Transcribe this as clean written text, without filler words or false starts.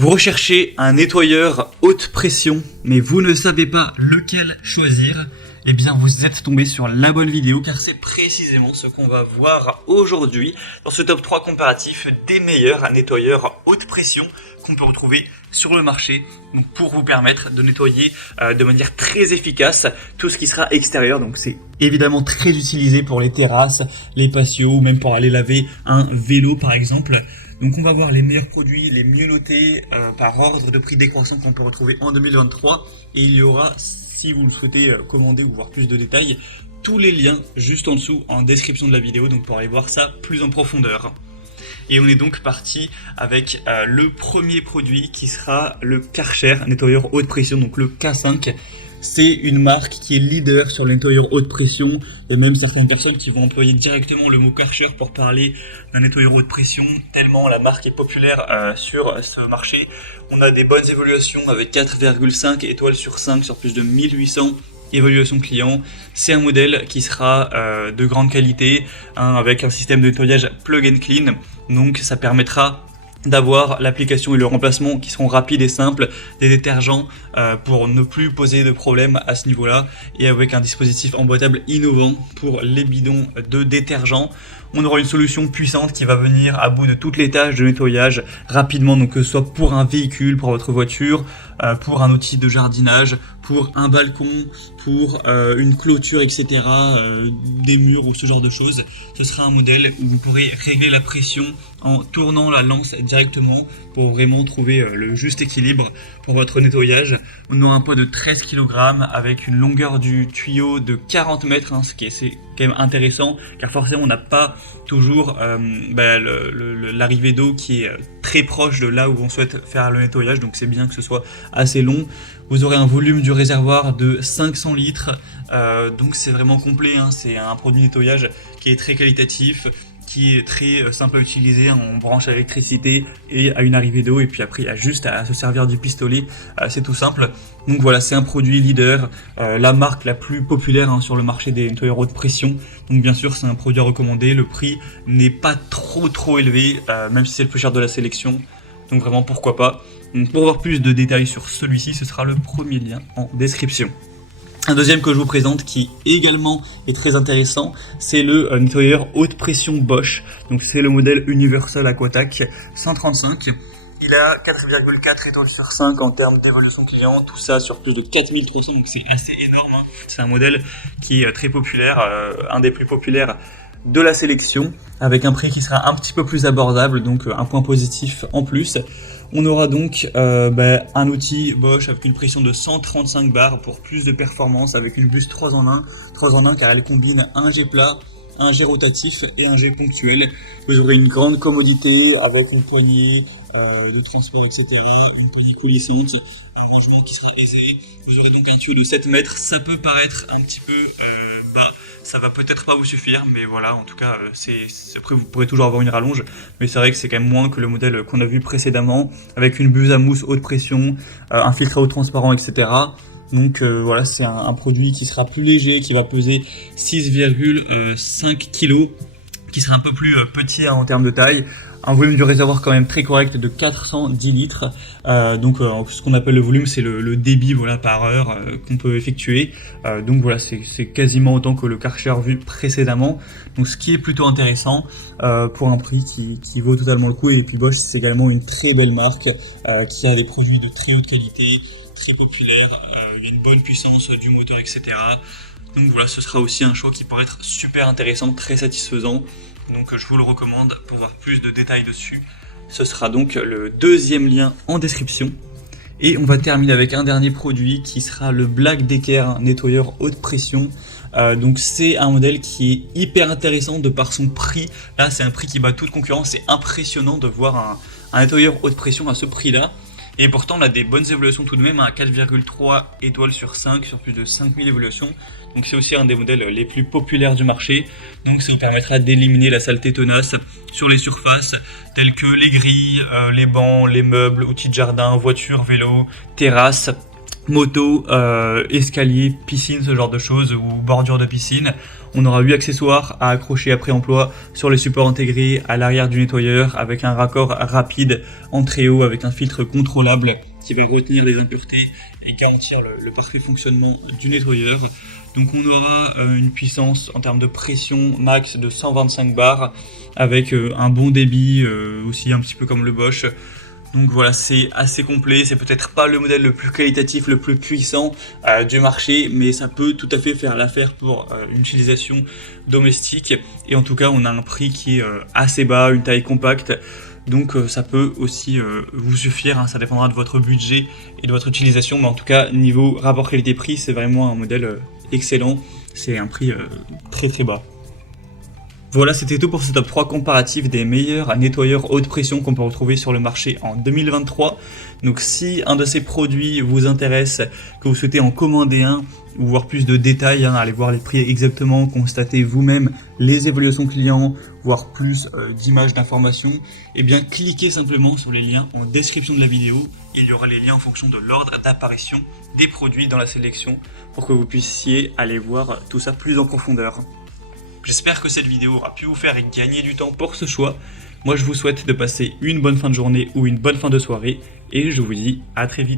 Vous recherchez un nettoyeur haute pression, mais vous ne savez pas lequel choisir. Eh bien, vous êtes tombé sur la bonne vidéo, car c'est précisément ce qu'on va voir aujourd'hui dans ce top 3 comparatif des meilleurs nettoyeurs haute pression qu'on peut retrouver sur le marché, donc pour vous permettre de nettoyer de manière très efficace tout ce qui sera extérieur. Donc c'est évidemment très utilisé pour les terrasses, les patios, ou même pour aller laver un vélo par exemple. Donc on va voir les meilleurs produits, les mieux notés par ordre de prix décroissant qu'on peut retrouver en 2023. Et il y aura, si vous le souhaitez commander ou voir plus de détails, tous les liens juste en dessous en description de la vidéo, donc pour aller voir ça plus en profondeur. Et on est donc parti avec le premier produit qui sera le Karcher nettoyeur haute pression, donc le K5. C'est une marque qui est leader sur les nettoyeurs haute pression. Il y a même certaines personnes qui vont employer directement le mot Karcher pour parler d'un nettoyeur haute pression, tellement la marque est populaire sur ce marché. On a des bonnes évaluations avec 4,5 étoiles sur 5 sur plus de 1800 évaluations clients. C'est un modèle qui sera de grande qualité, avec un système de nettoyage plug and clean. Donc ça permettra d'avoir l'application et le remplacement qui seront rapides et simples des détergents pour ne plus poser de problème à ce niveau-là, et avec un dispositif emboîtable innovant pour les bidons de détergents. On aura une solution puissante qui va venir à bout de toutes les tâches de nettoyage rapidement, donc que ce soit pour un véhicule, pour votre voiture, pour un outil de jardinage, pour un balcon, pour une clôture, etc., des murs ou ce genre de choses. Ce sera un modèle où vous pourrez régler la pression en tournant la lance directement pour vraiment trouver le juste équilibre pour votre nettoyage. On aura un poids de 13 kg avec une longueur du tuyau de 40 mètres, ce qui est quand même intéressant, car forcément on n'a pas toujours l'arrivée d'eau qui est très proche de là où on souhaite faire le nettoyage, donc c'est bien que ce soit assez long. Vous aurez un volume du réservoir de 500 litres, donc c'est vraiment complet, c'est un produit de nettoyage qui est très qualitatif, qui est très simple à utiliser. On branche à l'électricité et à une arrivée d'eau, et puis après il y a juste à se servir du pistolet, c'est tout simple. Donc voilà, c'est un produit leader, la marque la plus populaire sur le marché des nettoyeurs haute pression. Donc bien sûr c'est un produit à recommander, le prix n'est pas trop élevé, même si c'est le plus cher de la sélection, donc vraiment pourquoi pas. Donc pour avoir plus de détails sur celui-ci, ce sera le premier lien en description. Un deuxième que je vous présente qui également est très intéressant, c'est le nettoyeur haute pression Bosch. Donc c'est le modèle Universal Aquatac 135. Il a 4,4 étoiles sur 5 en termes d'évolution client, tout ça sur plus de 4300, donc c'est assez énorme. C'est un modèle qui est très populaire, un des plus populaires de la sélection, avec un prix qui sera un petit peu plus abordable, donc un point positif en plus. On aura donc un outil Bosch avec une pression de 135 bars pour plus de performance, avec une buse 3 en 1 car elle combine un jet plat, un jet rotatif et un jet ponctuel. Vous aurez une grande commodité avec une poignée de transport, etc., une poignée coulissante, un rangement qui sera aisé. Vous aurez donc un tuyau de 7 mètres, ça peut paraître un petit peu bas, ça va peut-être pas vous suffire, mais voilà, en tout cas, après vous pourrez toujours avoir une rallonge, mais c'est vrai que c'est quand même moins que le modèle qu'on a vu précédemment, avec une buse à mousse haute pression, un filtre à eau transparent, etc. Donc voilà, c'est un produit qui sera plus léger, qui va peser 6,5 kg, qui sera un peu plus petit en termes de taille. Un volume du réservoir quand même très correct de 410 litres. Donc ce qu'on appelle le volume, c'est le débit par heure qu'on peut effectuer. Donc voilà, c'est quasiment autant que le Karcher vu précédemment. Donc ce qui est plutôt intéressant pour un prix qui vaut totalement le coup. Et puis Bosch, c'est également une très belle marque qui a des produits de très haute qualité, très populaire, une bonne puissance du moteur, etc. Donc voilà, ce sera aussi un choix qui pourrait être super intéressant, très satisfaisant. Donc je vous le recommande pour voir plus de détails dessus. Ce sera donc le deuxième lien en description. Et on va terminer avec un dernier produit qui sera le Black Decker nettoyeur haute pression. Donc c'est un modèle qui est hyper intéressant de par son prix. Là c'est un prix qui bat toute concurrence. C'est impressionnant de voir un nettoyeur haute pression à ce prix-là. Et pourtant on a des bonnes évaluations tout de même, à 4,3 étoiles sur 5 sur plus de 5000 évaluations. Donc c'est aussi un des modèles les plus populaires du marché. Donc ça vous permettra d'éliminer la saleté tenace sur les surfaces telles que les grilles, les bancs, les meubles, outils de jardin, voitures, vélos, terrasses. moto, escalier, piscine, ce genre de choses, ou bordure de piscine. On aura 8 accessoires à accrocher après emploi sur les supports intégrés à l'arrière du nettoyeur avec un raccord rapide en très haut avec un filtre contrôlable qui va retenir les impuretés et garantir le parfait fonctionnement du nettoyeur. Donc on aura une puissance en termes de pression max de 125 bars avec un bon débit aussi un petit peu comme le Bosch. Donc voilà, c'est assez complet, c'est peut-être pas le modèle le plus qualitatif, le plus puissant du marché, mais ça peut tout à fait faire l'affaire pour une utilisation domestique. Et en tout cas, on a un prix qui est assez bas, une taille compacte, donc ça peut aussi vous suffire, hein, ça dépendra de votre budget et de votre utilisation, mais en tout cas, niveau rapport qualité-prix, c'est vraiment un modèle excellent, c'est un prix très très bas. Voilà, c'était tout pour ce top 3 comparatif des meilleurs nettoyeurs haute pression qu'on peut retrouver sur le marché en 2023. Donc si un de ces produits vous intéresse, que vous souhaitez en commander un, ou voir plus de détails, hein, allez voir les prix exactement, constatez vous-même les évaluations clients, voir plus d'images, d'informations, et bien cliquez simplement sur les liens en description de la vidéo. Il y aura les liens en fonction de l'ordre d'apparition des produits dans la sélection pour que vous puissiez aller voir tout ça plus en profondeur. J'espère que cette vidéo aura pu vous faire gagner du temps pour ce choix. Moi je vous souhaite de passer une bonne fin de journée ou une bonne fin de soirée et je vous dis à très vite.